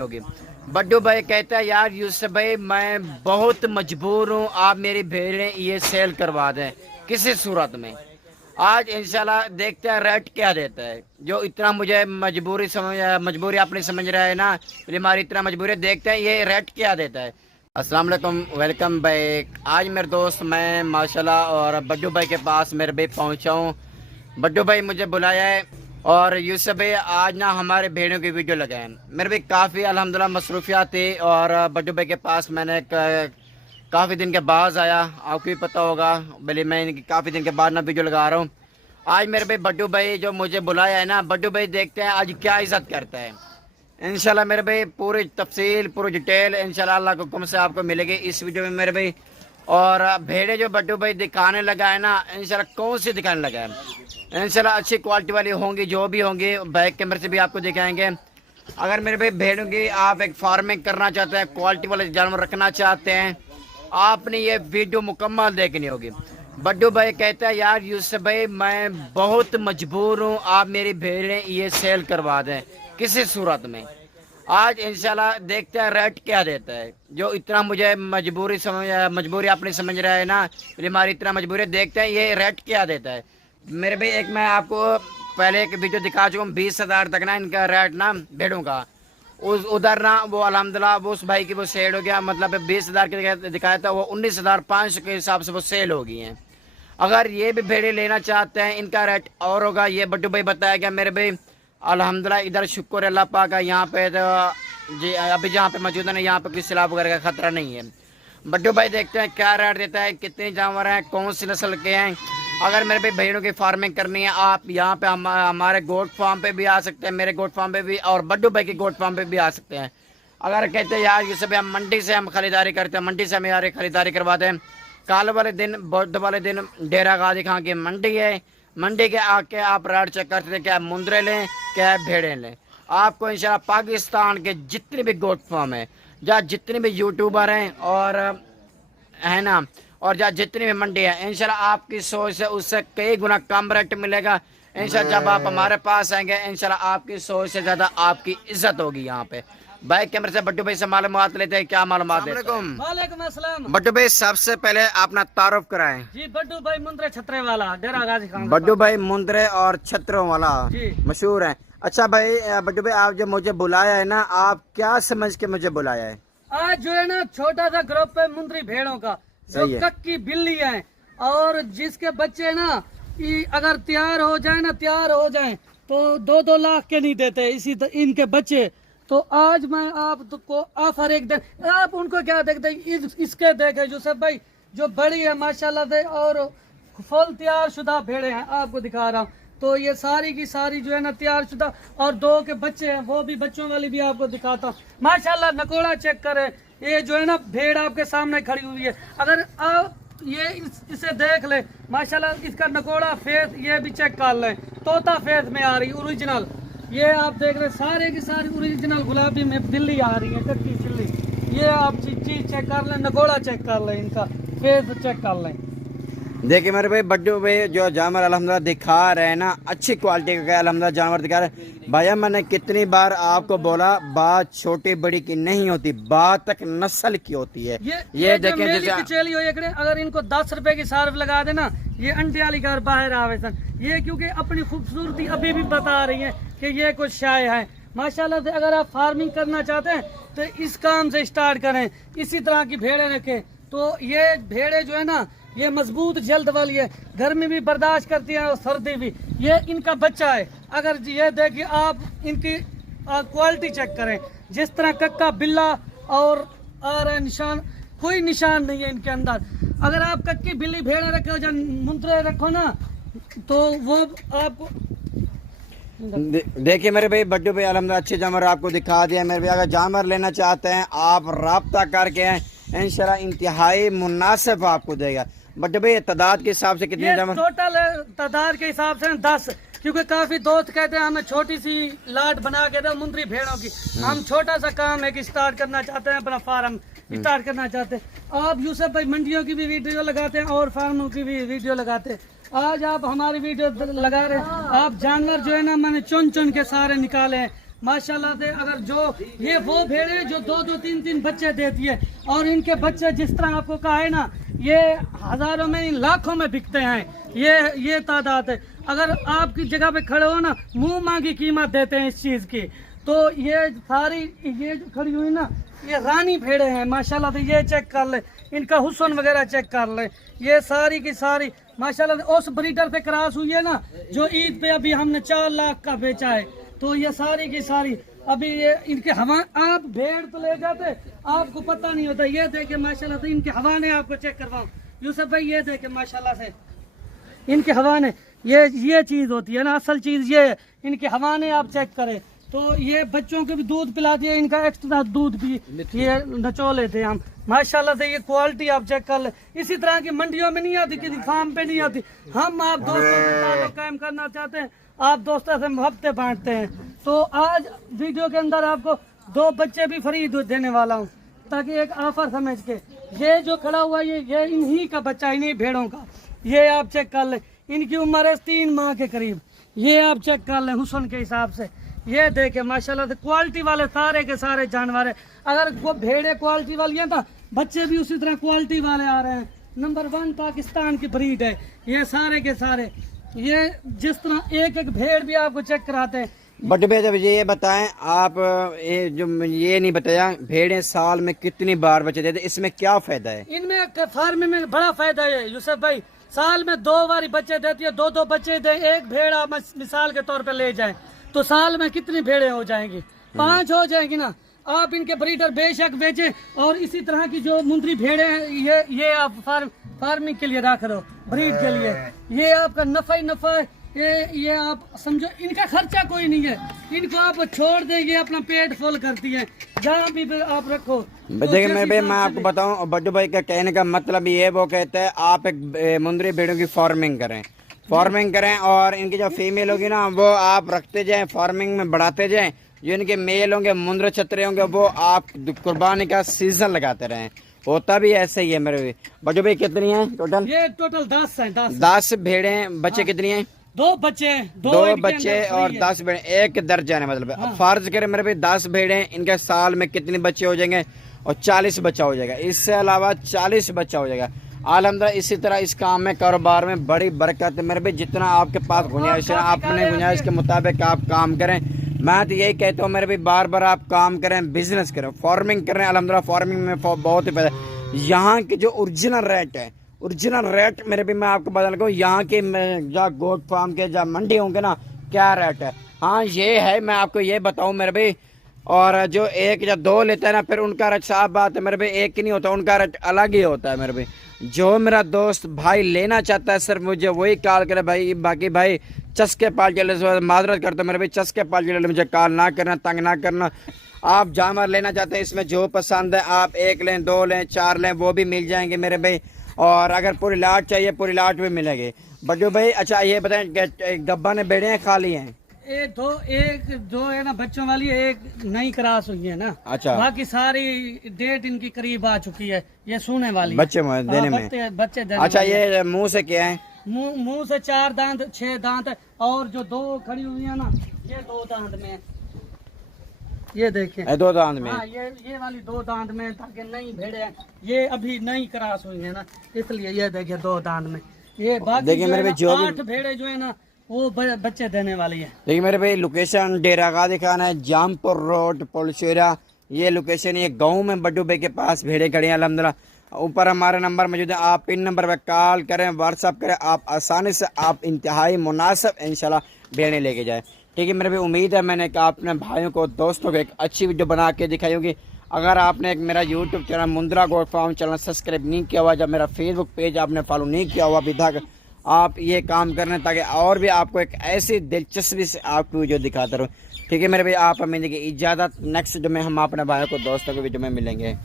होगी। बड्डू भाई कहता है यार यूसुफ भाई मैं बहुत मजबूर हूँ, आप मेरी भेड़ें ये सेल करवा दें किसी सूरत में। आज इंशाल्लाह देखते हैं रेट क्या देता है। जो इतना मुझे मजबूरी आपने समझ रहा है ना, हमारी इतना मजबूरी, देखते हैं ये रेट क्या देता है। अस्सलाम वालेकुम, वेलकम बैक। आज मेरे दोस्त मैं माशाल्लाह और बड्डू भाई के पास मेरे भाई पहुँचा हूँ। बड्डू भाई मुझे बुलाया है और यूसुफ भाई आज ना हमारे भेड़ों की वीडियो लगाए। मेरे भी काफ़ी अल्हम्दुलिल्लाह मसरूफियात थी और बड्डू भाई के पास मैंने काफ़ी दिन के बाद आया। आपको भी पता होगा भले मैं काफ़ी दिन के बाद ना वीडियो लगा रहा हूँ। आज मेरे भाई बड्डू भाई जो मुझे बुलाया है ना, बड्डू भाई देखते हैं आज क्या इज़्ज़त करता है। इंशाल्लाह मेरे भाई पूरी तफसील पूरी डिटेल इंशाल्लाह अल्लाह के हुक्म से आपको मिलेगी इस वीडियो में मेरे भाई। और भेड़े जो बड्डू भाई दिखाने लगा है ना, इंशाल्लाह कौन सी दिखाने लगा है, इंशाल्लाह अच्छी क्वालिटी वाली होंगी, जो भी होंगी बैक कैमरे से भी आपको दिखाएंगे। अगर मेरे भाई भेड़ों की आप एक फार्मिंग करना चाहते हैं, क्वालिटी वाले जानवर रखना चाहते हैं, आपने ये वीडियो मुकम्मल देखनी होगी। बड्डू भाई कहता है यार यूसुफ भाई मैं बहुत मजबूर हूँ, आप मेरी भेड़ें ये सेल करवा दें किसी सूरत में। आज इंशाल्लाह देखते हैं रेट क्या देता है। जो इतना मुझे मजबूरी आपने समझ रहा है ना, हमारी इतना मजबूरी, देखते हैं ये रेट क्या देता है मेरे भाई। एक मैं आपको पहले एक वीडियो दिखा चुका हूँ, 20,000 तक ना इनका रेट ना भेड़ों का। उधर ना वो अल्हम्दुलिल्लाह वो उस भाई की वो सेल हो गया, मतलब 20,000 के दिखाया था, वो 19,500 के हिसाब से वो सेल हो गई हैं। अगर ये भी भेड़े लेना चाहते हैं इनका रेट और होगा। ये बड्डू भाई बताया गया मेरे भाई अल्हम्दुलिल्लाह, इधर शुक्र अल्लाह पाक का, यहाँ पे तो जी अभी जहाँ पे मौजूद है यहाँ पे किसी सैलाब वगैरह का खतरा नहीं है। बड्डू भाई देखते हैं क्या रेट देता है, कितने जानवर हैं, कौन सी नस्ल के हैं। अगर मेरे भाई भेड़ों की फार्मिंग करनी है, आप यहाँ पे हमारे गोट फार्म पे भी आ सकते हैं, मेरे गोट फार्म पे भी, और बड्डू भाई के गोट फार्म पे भी आ सकते हैं। अगर कहते हैं यार ये सब हम मंडी से हम खरीदारी करते हैं, मंडी से हम यार खरीदारी करवाते हैं, कल वाले दिन बुध वाले दिन डेरा गाजी खां की मंडी है, मंडी के आके आप रेट चेक करते थे, क्या मुंदरे लें क्या भेड़े लें। आपको इंशाल्लाह पाकिस्तान के जितने भी गोट फार्म है, जहाँ जितने भी यूट्यूबर हैं और है ना, और जहाँ जितनी भी मंडी है, इंशाल्लाह आपकी सोच से उससे कई गुना कम रेट मिलेगा। इंशाल्लाह जब आप हमारे पास आएंगे इंशाल्लाह आपकी सोच से ज़्यादा आपकी इज्जत होगी। यहाँ पे बैक कैमरे से बड्डू भाई से मालूमात लेते हैं, क्या मालूमात देते हैं। वालेकुम अस्सलाम। बड्डू भाई सबसे पहले अपना तारुफ कराएं। जी बड्डू भाई मुंद्रे छतरे वाला डेरा गाजी खान। बड्डू भाई मुंद्रे और छतरों वाला मशहूर है। अच्छा भाई बड्डू भाई आप जो मुझे बुलाया है ना, आप क्या समझ के मुझे बुलाया है? आज जो है ना छोटा सा ग्रुप है मुंद्री भेड़ों का, जो कक्की बिल्ली है और जिसके बच्चे ना अगर तैयार हो जाए तो 2-2 लाख के नहीं देते इनके बच्चे। तो आज मैं आपको ऑफर एक दिन, आप उनको क्या देखते इसके देखे यूसुफ भाई जो बड़ी है माशाल्लाह से और फुल तैयार शुदा भेड़े हैं, आपको दिखा रहा हूँ। तो ये सारी की सारी जो है ना तैयार शुदा, और 2 के बच्चे हैं, वो भी बच्चों वाली भी आपको दिखाता हूँ। माशाल्लाह नकोड़ा चेक करें, ये जो है ना भेड़ आपके सामने खड़ी हुई है। अगर आप ये इसे देख ले माशाल्लाह, इसका नकोड़ा फेस ये भी चेक कर लें, तोता फेस में आ रही ओरिजिनल। ये आप देख रहे सारे की सारी ओरिजिनल गुलाबी में बिल्ली आ रही है, कच्ची बिल्ली। ये आप चीज चेक कर लें, नकोड़ा चेक कर लें, इनका फेस चेक कर लें। देखिए मेरे भाई बड्डू भाई जो जानवर अल्हम्दुलिल्लाह दिखा रहे हैं ना, अच्छी क्वालिटी का अल्हम्दुलिल्लाह जानवर दिखा रहे हैं। भैया मैंने कितनी बार आपको बोला, बात छोटी बड़ी की नहीं होती, बात तक नस्ल की होती है। ये देखें जैसे अगर इनको 10 रुपए की सार्फ लगा देना, ये अंडे वाली घर बाहर आवे सन। ये क्योंकि अपनी खूबसूरती अभी भी बता रही है कि ये कुछ शाय है माशाल्लाह से। अगर आप फार्मिंग करना चाहते हैं तो इस काम से स्टार्ट करें, इसी तरह की भेड़े रखें। तो ये भेड़े जो है ना ये मजबूत जल्द वाली है, गर्मी भी बर्दाश्त करती है और सर्दी भी। ये इनका बच्चा है, अगर ये देखिए आप इनकी क्वालिटी चेक करें, जिस तरह कक्का बिल्ला और आ रहा निशान, कोई निशान नहीं है इनके अंदर। अगर आप कक्की बिल्ली भेड़े रखो या मुंद्रे रखो ना, तो वो आपको देखिए मेरे भाई बड्डू भाई अल्हम्दुलिल्लाह अच्छे जानवर आपको दिखा दिया मेरे भाई। अगर जानवर लेना चाहते हैं आप राब्ता करके इंशाल्लाह इंतहाई मुनासिब आपको देगा। बड्डू भाई तादाद के हिसाब से कितने जानवर? टोटल तादाद के हिसाब से 10, क्योंकि काफी दोस्त कहते हैं हमें छोटी सी लाट बना के दो मुंद्री भेड़ों की। हम छोटा सा काम है कि स्टार्ट करना चाहते हैं, अपना फार्म स्टार्ट करना चाहते हैं। आप यूसुफ भाई मंडियों की भी वीडियो लगाते हैं और फार्मों की भी वीडियो लगाते हैं। आज आप हमारी वीडियो लगा रहे हैं, आप जानवर जो है ना मैंने चुन चुन के सारे निकाले हैं माशाल्लाह से। अगर जो ये वो भेड़ है जो 2-2, 3-3 बच्चे देती है, और इनके बच्चे जिस तरह आपको कहा है ना, ये हजारों में, लाखों में बिकते हैं। ये तादाद है। अगर आपकी जगह पे खड़े हो ना, मुंह मांगी कीमत देते हैं इस चीज की। तो ये सारी, ये जो खड़ी हुई ना, ये रानी भेड़े हैं माशाल्लाह से। ये चेक कर ले, इनका हुस्न वगैरह चेक कर ले। ये सारी की सारी माशाल्लाह से उस ब्रीडर से क्रॉस हुई है ना, जो ईद पे अभी हमने 4 लाख का बेचा है। तो ये सारी की सारी अभी ये इनके हवा, आप भेड़ तो ले जाते आपको पता नहीं होता। ये देखे माशाल्लाह से इनके हवाने आपको चेक करवाऊं यूसुफ भाई, ये देखे माशाल्लाह से इनके हवाने। ये चीज होती है ना, असल चीज ये है। इनके हवाने आप चेक करें तो ये बच्चों को भी दूध पिला दिए, इनका एक्स्ट्रा दूध भी ये नचो लेते हैं हम माशाल्लाह से। ये क्वालिटी आप चेक कर ले। इसी तरह की मंडियों में नहीं आती, किसी फार्म पे नहीं आती। हम आप दोस्तों से ताल्लुक कायम करना चाहते हैं, आप दोस्तों से मोहब्बतें बांटते हैं। तो आज वीडियो के अंदर आपको 2 बच्चे भी फ्री देने वाला हूँ, ताकि एक ऑफर समझ के। ये जो खड़ा हुआ ये इन्हीं का बच्चा, इन्हीं भेड़ों का। ये आप चेक कर ले, इनकी उम्र है 3 माह के करीब। ये आप चेक कर ले हुस्न के हिसाब से। ये देखे माशाल्लाह से क्वालिटी वाले सारे के सारे जानवर है। अगर वो भेड़े क्वालिटी वाली है तो बच्चे भी उसी तरह क्वालिटी वाले आ रहे हैं। नंबर 1 पाकिस्तान की ब्रीड है ये सारे के सारे। ये जिस तरह एक एक भेड़ भी आपको चेक कराते हैं। बट भाई जब ये बताएं आप, ये नहीं बताया भेड़ें साल में कितनी बार बच्चे देते, इसमें क्या फायदा है? इनमें फार्म में बड़ा फायदा है यूसुफ भाई। साल में 2 बार बच्चे देती है, 2-2 बच्चे दे। एक भेड़ आप मिसाल के तौर पे ले जाएं तो साल में कितनी भेड़ें हो जाएंगी? 5 हो जाएंगी ना। आप इनके ब्रीडर बेशक बेचे, और इसी तरह की जो मुंद्री भेड़ें हैं ये आप फार्मिंग के लिए रख दो, ब्रीड के लिए। ये आपका नफा ही नफा है। ये आप समझो, इनका खर्चा कोई नहीं है। इनको आप छोड़ देंगे, अपना पेट फुल करती है, जहाँ भी आप रखो। देखिए मेरे भाई, मैं आपको बताऊं, बड्डू भाई का कहने का मतलब ये, वो कहता है आप एक मुंद्री भेड़ों की फार्मिंग करें और इनकी जो फीमेल होगी ना, वो आप रखते जाएं, फार्मिंग में बढ़ाते जाएं। जो इनके मेल होंगे, मुंद्र छतरे होंगे, वो आप कुर्बानी का सीजन लगाते रहें। होता भी ऐसे ही है मेरे भी। बड्डू भाई कितनी है टोटल? ये टोटल 10 है। 10 भेड़ें। बच्चे कितनी है? 2 बच्चे। 2 बच्चे और 10 भेड़ें, एक दर्जन है मतलब। अब फर्ज करें मेरे भाई 10 भेड़ें, इनके साल में कितने बच्चे हो जाएंगे? और 40 बच्चा हो जाएगा। इससे अलावा 40 बच्चा हो जाएगा। अल्हम्दुलिल्लाह इसी तरह इस काम में, कारोबार में बड़ी बरकत है मेरे भाई। जितना आपके पास गुंजाइश है, अपने गुंजाइश के मुताबिक आप काम करें। मैं तो यही कहता हूँ मेरे भाई, बार बार आप काम करें, बिजनेस करें, फार्मिंग करें। अल्हम्दुलिल्लाह फार्मिंग में बहुत ही फायदा। यहाँ के जो ओरिजिनल रेट मेरे भी मैं आपको बता लगा, यहाँ के जहाँ गोट फार्म के जहाँ मंडी होंगे ना, क्या रेट है। हाँ ये है, मैं आपको ये बताऊँ मेरे भाई। और जो एक या 2 लेता है ना, फिर उनका रेट, साफ बात है मेरे भाई, एक ही नहीं होता, उनका रेट अलग ही होता है मेरे भाई। जो मेरा दोस्त भाई लेना चाहता है सिर्फ मुझे वही कॉल करे भाई। बाकी भाई चस्के पाल के लिए माजरत करता हूँ मेरे भाई, चस्के पाल के लिए मुझे कॉल ना करना, तंग ना करना। आप जानवर लेना चाहते हैं, इसमें जो पसंद है आप 1 लें, 2 लें, 4 लें, वो भी मिल जाएंगे मेरे भाई। और अगर पूरी लाट चाहिए, पूरी लाट भी मिलेगी। बड्डू भाई अच्छा ये बताएं, गब्बा ने बेड़े हैं खाली हैं? एक दो है ना बच्चों वाली, एक नई क्रॉस हुई है ना। अच्छा, बाकी सारी डेट इनकी करीब आ चुकी है। ये सोने वाली बच्चे देने में। बच्चे देने। अच्छा ये मुंह से क्या है? मुंह से 4 दांत, 6 दांत है। और जो 2 खड़ी हुई है ना, ये 2 दांत में है। ये देखिए 2 दांत में। हाँ, ये वाली 2 दांत में, ताकि नई भेड़े हैं, ये अभी नई क्रॉस हुई है ना, इसलिए ये देखिए 2 दांत में। ये बाकी देखिए मेरे भाई 8 भेड़े जो है ना, वो बच्चे देने वाली है। देखिए मेरे भाई, लोकेशन डेरा गाजी खान है, जामपुर रोड, पुलशेरा। ये लोकेशन, ये गाँव में बड्डू भाई के पास भेड़े खड़ी हैं अल्हम्दुलिल्लाह। ऊपर हमारा नंबर मौजूद है, आप इन नंबर पर कॉल करें, व्हाट्सअप करें, आप आसानी से आप इंतहाई मुनासिब इंशाल्लाह भेड़ें लेके जाए। ठीक है मेरे भी, उम्मीद है मैंने कहा अपने भाइयों को, दोस्तों को एक अच्छी वीडियो बना के दिखाई होगी। अगर आपने एक मेरा YouTube channel Mundra goat farm channel subscribe नहीं किया हुआ, जब मेरा फेसबुक पेज आपने फॉलो नहीं किया हुआ अभी तक, आप ये काम करने ताकि और भी आपको एक ऐसी दिलचस्पी से आपको वीडियो दिखाता रहूँ। ठीक है मेरे भाई, आप हमें देखिए इजाज़त। नेक्स्ट वीडियो में हम अपने भाइयों को, दोस्तों को वीडियो में मिलेंगे।